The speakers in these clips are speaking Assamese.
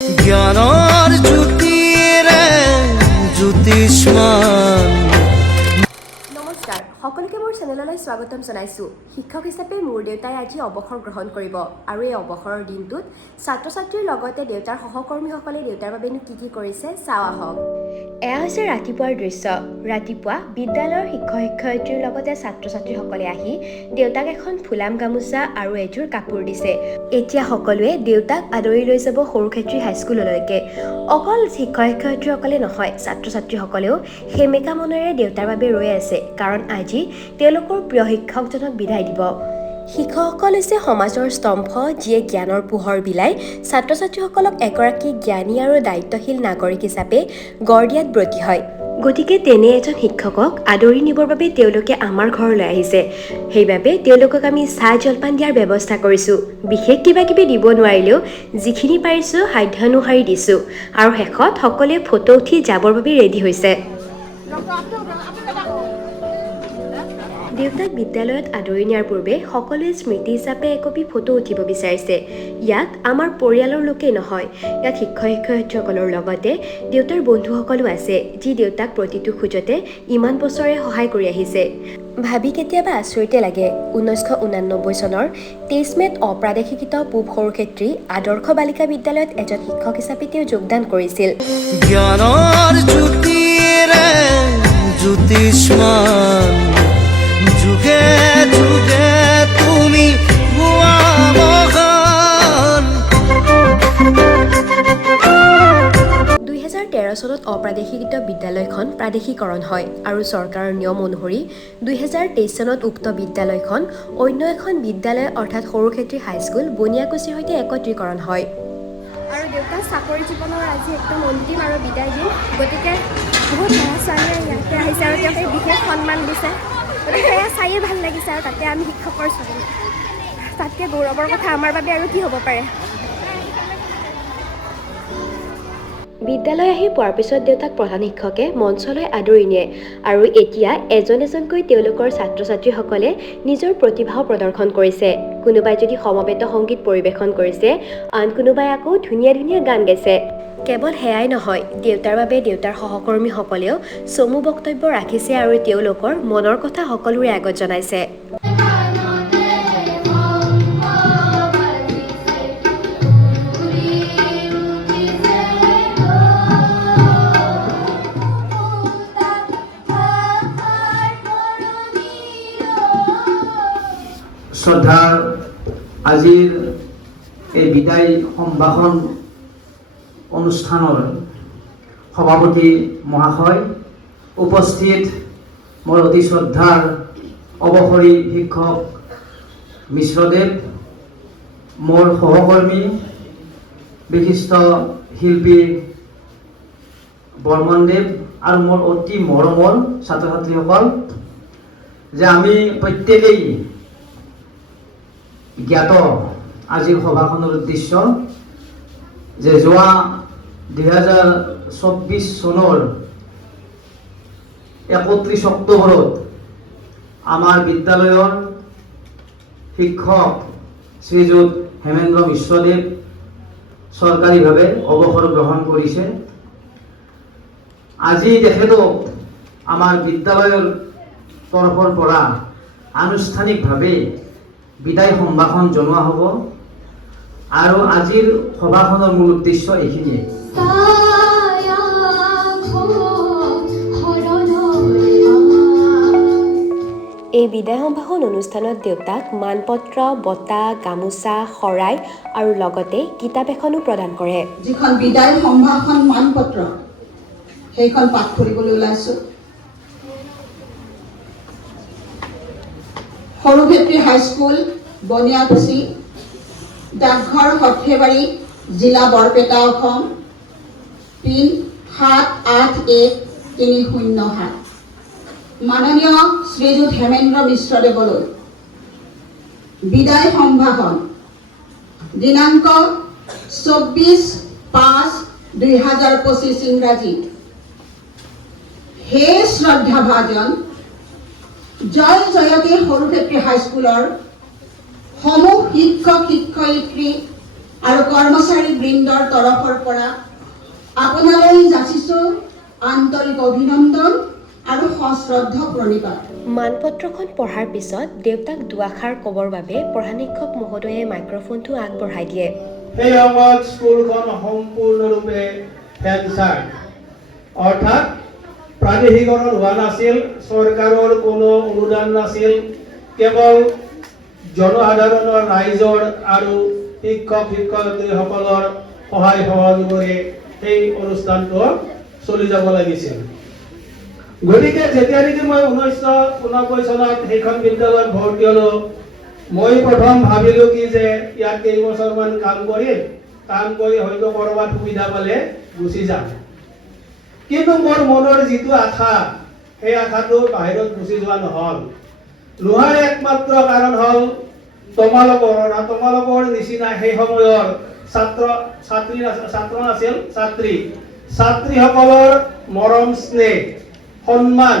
জ্ঞানৰ জ্যোতিৰে জ্যোতিষ্মান। নমস্কাৰ, সকলোকে মোৰ চেনেললৈ স্বাগতম জনাইছোঁ। শিক্ষক হিচাপে মোৰ দেউতাই আজি অৱসৰ গ্ৰহণ কৰিব আৰু এই অৱসৰৰ দিনটোত ছাত্ৰ ছাত্ৰীৰ লগতে দেউতাৰ সহকৰ্মীসকলে দেউতাৰ বাবেনো কি কৰিছে চাওঁ আহক। এয়া হৈছে ৰাতিপুৱাৰ দৃশ্য। ৰাতিপুৱা বিদ্যালয়ৰ শিক্ষক শিক্ষয়িত্ৰীৰ লগতে ছাত্ৰ ছাত্ৰীসকলে আহি দেউতাক এখন ফুলাম গামোচা আৰু এযোৰ কাপোৰ দিছে। এতিয়া সকলোৱে দেউতাক আদৰি লৈ যাব সৰুক্ষেত্ৰী হাইস্কুললৈকে। অকল শিক্ষক শিক্ষয়িত্ৰীসকলে নহয়, ছাত্ৰ ছাত্ৰীসকলেও সেমেকা মনেৰে দেউতাৰ বাবে ৰৈ আছে, কাৰণ আজি তেওঁলোকৰ প্ৰিয় শিক্ষকজনক বিদায় দিব। শিক্ষকসকল হৈছে সমাজৰ স্তম্ভ, যিয়ে জ্ঞানৰ পোহৰ বিলাই ছাত্ৰ ছাত্ৰীসকলক এগৰাকী জ্ঞানী আৰু দায়িত্বশীল নাগৰিক হিচাপে গঢ় দিয়াত ব্ৰতী হয়। গতিকে তেনে এজন শিক্ষকক আদৰি নিবৰ বাবে তেওঁলোকে আমাৰ ঘৰলৈ আহিছে। সেইবাবে তেওঁলোকক আমি চাহ জলপান দিয়াৰ ব্যৱস্থা কৰিছোঁ। বিশেষ কিবা কিবি দিব নোৱাৰিলেও যিখিনি পাৰিছোঁ সাধ্যানুসাৰি দিছোঁ। আৰু শেষত সকলোৱে ফটো উঠি যাবৰ বাবে ৰেডি হৈছে। দেউতাক বিদ্যালয়ত আদৰি নিয়াৰ পূৰ্বে সকলোৱে স্মৃতি হিচাপে একপি ফটো উঠিব বিচাৰিছে। ইয়াত আমাৰ পৰিয়ালৰ লোকেই নহয়, ইয়াত শিক্ষক শিক্ষয়িত্ৰীসকলৰ লগতে দেউতাৰ বন্ধুসকলো আছে, যি দেউতাক প্ৰতিটো খোজতে ইমান বছৰে সহায় কৰি আহিছে। ভাবি কেতিয়াবা আচৰিতে লাগে, 1989 চনৰ 23 মে'ত অপ্ৰাদেশিকৃত পূব সৰুক্ষেত্ৰী আদৰ্শ বালিকা বিদ্যালয়ত এজন শিক্ষক হিচাপে তেওঁ যোগদান কৰিছিল। জ্ঞানৰ জ্যোতিৰে জ্যোতিষ্মান, যুগে যুগে তুমি হোৱা মহান। 2013 চনত অপ্ৰাদেশিকৃত বিদ্যালয়খন প্ৰাদেশিকৰণ হয় আৰু চৰকাৰৰ নিয়ম অনুসৰি 2023 চনত উক্ত বিদ্যালয়খন অন্য এখন বিদ্যালয় অৰ্থাৎ সৰুক্ষেত্ৰী হাইস্কুল বনিয়াকুছিৰ সৈতে একত্ৰীকৰণ হয়। আৰু দেউতাৰ চাকৰি জীৱনৰ আজি একদম অন্তিম আৰু বিদায় দিন, গতিকে বহুত ল'ৰা ছোৱালীয়ে ইয়াতে আহিছে আৰু তেওঁক বিশেষ সন্মান দিছে। গতিকে সেয়া চায়েই ভাল লাগিছে। আৰু তাতে আমি শিক্ষকৰ ছোৱালী, তাতকৈ গৌৰৱৰ কথা আমাৰ বাবে আৰু কি হ'ব পাৰে। বিদ্যালয় আহি পোৱাৰ পিছত দেউতাক প্ৰধান শিক্ষকে মঞ্চলৈ আদৰি নিয়ে আৰু এতিয়া এজন এজনকৈ তেওঁলোকৰ ছাত্ৰ ছাত্ৰীসকলে নিজৰ প্ৰতিভাও প্ৰদৰ্শন কৰিছে। কোনোবাই যদি সমবেত সংগীত পৰিৱেশন কৰিছে, আন কোনোবাই আকৌ ধুনীয়া ধুনীয়া গান গাইছে। কেৱল সেয়াই নহয়, দেউতাৰ বাবে দেউতাৰ সহকৰ্মীসকলেও চমু বক্তব্য ৰাখিছে আৰু তেওঁলোকৰ মনৰ কথা সকলোৰে আগত জনাইছে। শ্ৰদ্ধাৰ আজিৰ এই বিদায় সম্ভাষণ অনুষ্ঠানৰ সভাপতি মহাশয়, উপস্থিত মোৰ অতি শ্ৰদ্ধাৰ অৱসৰী শিক্ষক মিশ্ৰদেৱ, মোৰ সহকৰ্মী বিশিষ্ট শিল্পী বৰ্মনদেৱ আৰু মোৰ অতি মৰমৰ ছাত্ৰ ছাত্ৰীসকল, যে আমি প্ৰত্যেকেই জ্ঞাত আজিৰ সভাখনৰ উদ্দেশ্য যে যোৱা 2024 চনৰ 31 অক্টোবৰত আমাৰ বিদ্যালয়ৰ শিক্ষক শ্ৰীযুত হেমেন্দ্ৰ মিশ্ৰদেৱ চৰকাৰীভাৱে অৱসৰ গ্ৰহণ কৰিছে। আজি তেখেতক আমাৰ বিদ্যালয়ৰ তৰফৰ পৰা আনুষ্ঠানিকভাৱে বিদায় সম্ভাষণ জনোৱা হ'ব। আৰু আজিৰ সভাখনৰ মূল উদ্দেশ্য এইখিনিয়ে। এই বিদায় সম্ভাষণ অনুষ্ঠানত দেউতাক মানপত্ৰ, বঁটা, গামোচা, শৰাই আৰু লগতে কিতাপ এখনো প্ৰদান কৰে। যিখন বিদায় সম্ভাষণ মানপত্ৰ, সেইখন পাঠ কৰিবলৈ ওলাইছোঁ। সৰুক্ষেত্ৰী হাইস্কুল বনিয়াকুছি, ডাকঘৰ সৰ্থেবাৰী, জিলা বৰপেটা, অসম, পিন 781307। মাননীয় শ্ৰীযুত হেমেন্দ্ৰ মিশ্ৰদেৱলৈ বিদায় সম্ভাষণ, দিনাংক 24/5/2025 ইংৰাজী। হে শ্ৰদ্ধাভাজন, জয় জয়তী সৰুক্ষেত্ৰী হাইস্কুলৰ সমূহ শিক্ষক শিক্ষয়িত্ৰী আৰু কৰ্মচাৰী বৃন্দৰ তৰফৰ পৰা আপোনালৈ যাচিছোঁ আন্তৰিক অভিনন্দন আৰু সশ্ৰদ্ধ প্ৰণিপাত। মানপত্ৰখন পঢ়াৰ পিছত দেউতাক দুআষাৰ ক'বৰ বাবে প্ৰধান মহোদয়ে মাইক্ৰফোনটো আগবঢ়াই দিয়ে। সেই সময়ত স্কুলখন সম্পূৰ্ণৰূপে ফেঞ্চাৰ, অৰ্থাৎ প্ৰাদেশিকৰণ হোৱা নাছিল, চৰকাৰৰ কোনো অনুদান নাছিল, কেৱল জনসাধাৰণৰ ৰাইজৰ আৰু শিক্ষক শিক্ষয়িত্ৰীসকলৰ সহায় সহযোগেৰে সেই অনুষ্ঠানটো চলি যাব লাগিছিল। গতিকে যেতিয়া নেকি মই 1990 চনত সেইখন বিদ্যালয়ত ভৰ্তি হ'লো, মই প্ৰথম ভাবিলো কি যে ইয়াত কেইবছৰমান কাম কৰি হয়তো কৰবাত সুবিধা পালে গুচি যাম। কিন্তু মোৰ মনৰ যিটো আশা, সেই আশাটো বাহিৰত গুচি যোৱা নহ'ল। নোহোৱাৰ একমাত্ৰ কাৰণ হ'ল তোমালোকৰ নিচিনা সেই সময়ৰ ছাত্ৰীসকলৰ মৰম স্নেহ সন্মান,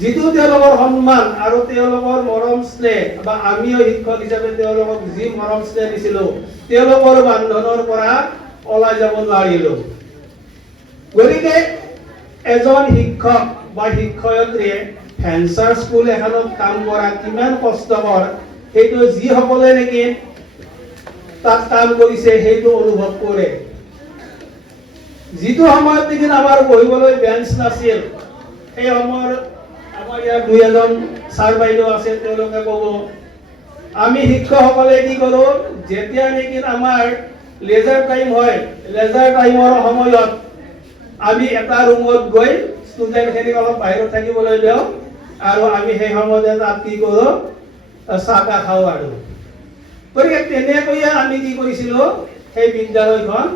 যিটো তেওঁলোকৰ সন্মান আৰু তেওঁলোকৰ মৰম স্নেহ, বা আমিও শিক্ষক হিচাপে তেওঁলোকক যি মৰম স্নেহ দিছিলোঁ, তেওঁলোকৰ বান্ধনৰ পৰা ওলাই যাব নোৱাৰিলোঁ। গতিকে এজন শিক্ষক বা শিক্ষয়িত্ৰীয়ে ফেঞ্চাৰ স্কুল এখনত কাম কৰা কিমান কষ্টকৰ, সেইটো যিসকলে নেকি তাত কাম কৰিছে সেইটো অনুভৱ কৰে। যিটো সময়ত নেকি আমাৰ বহিবলৈ বেঞ্চ নাছিল, সেই সময়ত আমাৰ ইয়াত দুই এজন ছাৰ বাইদেউ আছে, তেওঁলোকে ক'ব আমি শিক্ষকসকলে কি কৰোঁ, যেতিয়া নেকি আমাৰ লেজাৰ টাইম হয়, লেজাৰ টাইমৰ সময়ত আমি এটা ৰুমত গৈ ষ্টুডেণ্টখিনিক অলপ বাহিৰত থাকিবলৈ দিওঁ, আৰু আমি সেই সময়তে তাত কি কৰোঁ, চাহ তাহ খাওঁ। আৰু গতিকে তেনেকৈয়ে আমি কি কৰিছিলোঁ, সেই বিদ্যালয়খন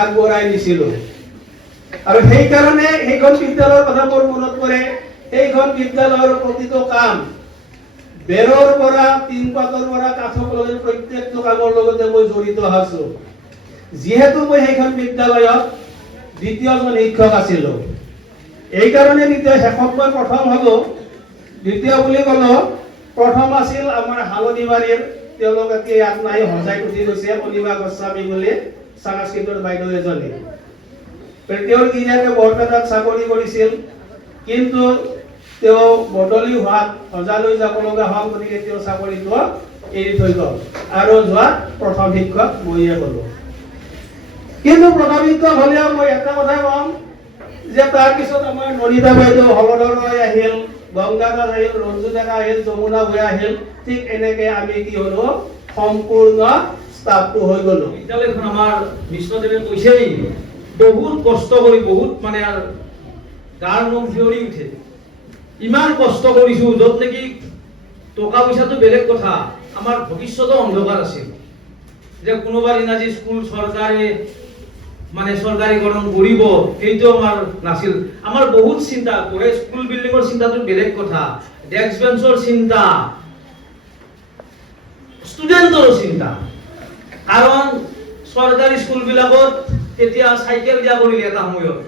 আগবঢ়াই নিছিলোঁ। আৰু সেইকাৰণে সেইখন বিদ্যালয়ৰ কথা মোৰ মনত পৰে। সেইখন বিদ্যালয়ৰ প্ৰতিটো কাম, বেৰৰ পৰা টিনপাতৰ পৰা কাঠলৈকে প্ৰত্যেকটো কামৰ লগতে মই জড়িত আছোঁ। যিহেতু মই সেইখন বিদ্যালয়ত দ্বিতীয়জন শিক্ষক আছিলোঁ, এইকাৰণে শেষত মই প্ৰথম হ'লো। দ্বিতীয় বুলি ক'লো, প্ৰথম আছিল আমাৰ হালদিবাৰীৰ, তেওঁলোক এতিয়া ইয়াত নাই, সজাই উঠি গৈছে, অনিমা গোস্বামী বুলি সংস্কৃতৰ বাইদেউ এজনী। তেওঁৰ গিৰিয়েকে বৰপেটাত চাকৰি কৰিছিল, কিন্তু তেওঁ বদলি হোৱাত সজালৈ যাব লগা হ'ল, গতিকে তেওঁ চাকৰিটো এৰি থৈ গ'ল, আৰু যোৱাত প্ৰথম শিক্ষক মইয়ে গ'লো। কিন্তু প্ৰথম শিক্ষক হ'লেও মই এটা কথা ক'ম যে তাৰপিছত আমাৰ নলিতা বাইদেউ, হলধৰ ৰয় আহিল, গংগা দাস আহিল, ৰঞ্জু ডেকা আহিল, যমুনা ভূঞা আহিল, ঠিক এনেকে আমি কি হ'লো, সম্পূৰ্ণ ষ্টাফটো হৈ গ'লো। বিদ্যালয়খন আমাৰ বিষ্ণুদেৱে কৈছেই, বহুত কষ্ট কৰি, বহুত মানে গাৰ নোম শিয়ৰি উঠে, ইমান কষ্ট কৰিছোঁ, য'ত নেকি টকা পইচাটো বেলেগ কথা, আমাৰ ভৱিষ্যতো অন্ধকাৰ আছিল। যে কোনোবা দিনা যি স্কুল চৰকাৰীকৰণ কৰিব, সেইটো আমাৰ নাছিল। আমাৰ বহুত চিন্তা কৰে, স্কুল বিল্ডিঙৰ চিন্তাটো বেলেগ কথা, ডেস্ক বেঞ্চৰ চিন্তা, ষ্টুডেণ্টৰ চিন্তা। কাৰণ চৰকাৰী স্কুলবিলাকত তেতিয়া চাইকেল দিয়া কৰিলে এটা সময়ত,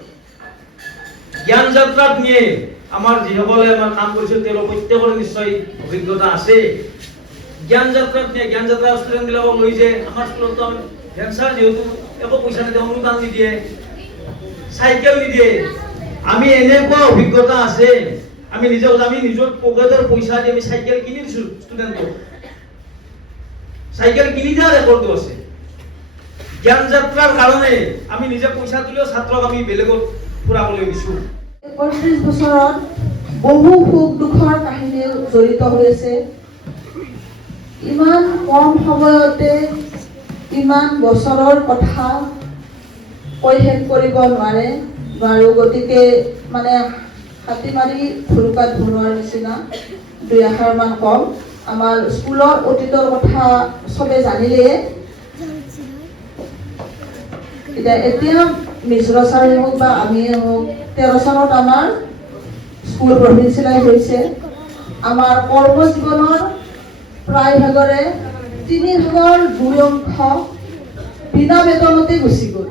জ্ঞান যাত্ৰাত নিয়ে। আমাৰ যিসকলে আমাৰ কাম কৰিছিল তেওঁলোকৰ প্ৰত্যেকৰ নিশ্চয় অভিজ্ঞতা আছে। জ্ঞান যাত্ৰাত নিয়ে, জ্ঞান যাত্ৰা ষ্টুডেণ্টবিলাকক লৈ যায়। আমাৰ স্কুলতো আমি ভেঞ্চাৰ যিহেতু একো পইচা নিদিয়ে, অনুদান নিদিয়ে, চাইকেল নিদিয়ে। আমি এনেকুৱা অভিজ্ঞতা আছে, আমি নিজৰ পকেটৰ পইচা দি আমি চাইকেল কিনি দিছোঁ ষ্টুডেণ্টক, চাইকেল কিনি দিয়া ৰেকৰ্ডটো আছে। জ্ঞান যাত্ৰাৰ কাৰণে আমি নিজে পইচা তুলিও ছাত্ৰক আমি বেলেগত ফুৰাবলৈ দিছোঁ। 35 বছৰত বহু সুখ দুখৰ কাহিনী জড়িত হৈ আছে। ইমান কম সময়তে ইমান বছৰৰ কথা কৈ শেষ কৰিব নোৱাৰে, গতিকে মানে হাতী মাৰি ভুৰুকাত ভৰোৱাৰ নিচিনা দুই এষাৰমান কম। আমাৰ স্কুলৰ অতীতৰ কথা চবে জানিলে। এতিয়া মিশ্ৰ ছাৰে হওক বা আমিয়ে হওক, 13 চনত আমাৰ স্কুল প্ৰভিন্সিয়েলাইজ হৈছে। আমাৰ কৰ্মজীৱনৰ প্ৰায়ভাগৰে 3/2 বিনা বেতনতে গুচি গ'ল।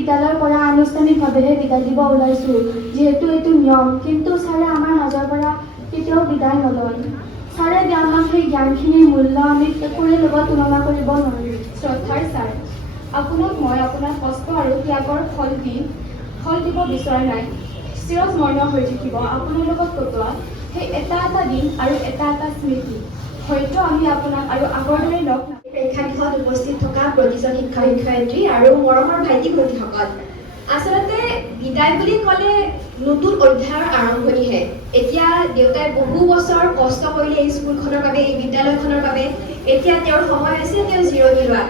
বিদ্যালয়ৰ পৰা আনুষ্ঠানিকভাৱেহে বিদায় দিব ওলাইছোঁ, যিহেতু এইটো নিয়ম। কিন্তু ছাৰে আমাৰ মাজৰ পৰা কেতিয়াও বিদায় নলয়। ছাৰে দিয়া আমাক সেই জ্ঞানখিনিৰ মূল্য আমি একোৰে লগত তুলনা কৰিব নোৱাৰোঁ। শ্ৰদ্ধাৰ ছাৰ, আপোনাক মই আপোনাৰ কষ্ট আৰু ত্যাগৰ ফল দিব বিচৰা নাই। চিৰস্মৰণীয় হৈ থাকিব আপোনাৰ লগত কটোৱা সেই এটা এটা দিন আৰু এটা এটা স্মৃতি। হয়তো আমি আপোনাক আৰু আগৰ দৰে লগ নাপাম। প্ৰেক্ষাগৃহত উপস্থিত থকা প্ৰতিজন শিক্ষক শিক্ষয়িত্ৰী আৰু মৰমৰ ভাইটি ভণ্টিসকল, আচলতে বিদায় বুলি ক'লে নতুন অধ্যায়ৰ আৰম্ভণিহে। এতিয়া দেউতাই বহু বছৰ কষ্ট কৰিলে এই স্কুলখনৰ বাবে, এই বিদ্যালয়খনৰ বাবে। এতিয়া তেওঁৰ সময় হৈছে তেওঁ জিৰণি লোৱা।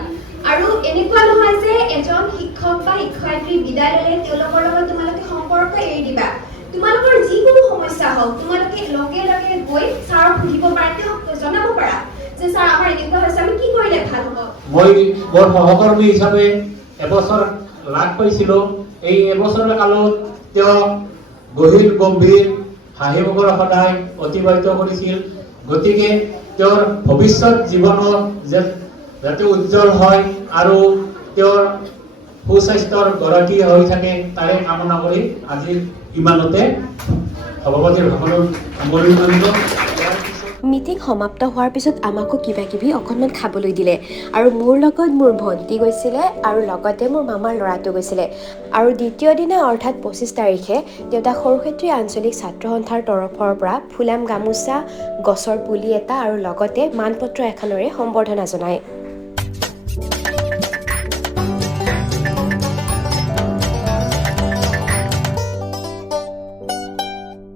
আৰু এনেকুৱা নহয় যে এজন শিক্ষক বা শিক্ষয়িত্ৰী বিদায় ল'লে তেওঁলোকৰ লগত তোমালোকে সম্পৰ্ক এৰি দিবা। তোমালোকৰ যিকোনো সমস্যা হওক তোমালোকে লগে লগে গৈ ছাৰক সুধিব পাৰা, তেওঁক জনাব পাৰা যে ছাৰ আমাৰ এনেকুৱা হৈছে, আমি কি কৰিলে ভাল হ'ব। মই মোৰ সহকৰ্মী হিচাপে এবছৰ লাভ পাইছিলোঁ। এই এবছৰৰ কালত তেওঁ গহীৰ গম্ভীৰ হাঁহি মুখেৰে সদায় অতিবাহিত কৰিছিল। গতিকে তেওঁৰ ভৱিষ্যত জীৱনৰ যাতে উজ্জ্বল হয় আৰু তেওঁৰ সুস্বাস্থ্যৰ গৰাকী হৈ থাকে তাৰে কামনা কৰি আজি ইমানতে সভাপতিৰ ভাষণত সামৰণি মাৰিলোঁ। মিটিং সমাপ্ত হোৱাৰ পিছত আমাকো কিবা কিবি অকণমান খাবলৈ দিলে আৰু মোৰ লগত মোৰ ভণ্টি গৈছিলে আৰু লগতে মোৰ মামাৰ ল'ৰাটো গৈছিলে। আৰু দ্বিতীয় দিনা অৰ্থাৎ 25 তাৰিখে দেউতা সৰুক্ষেত্ৰী আঞ্চলিক ছাত্ৰ সন্থাৰ তৰফৰ পৰা ফুলাম গামোচা, গছৰ পুলি এটা আৰু লগতে মানপত্ৰ এখনেৰে সম্বৰ্ধনা জনায়।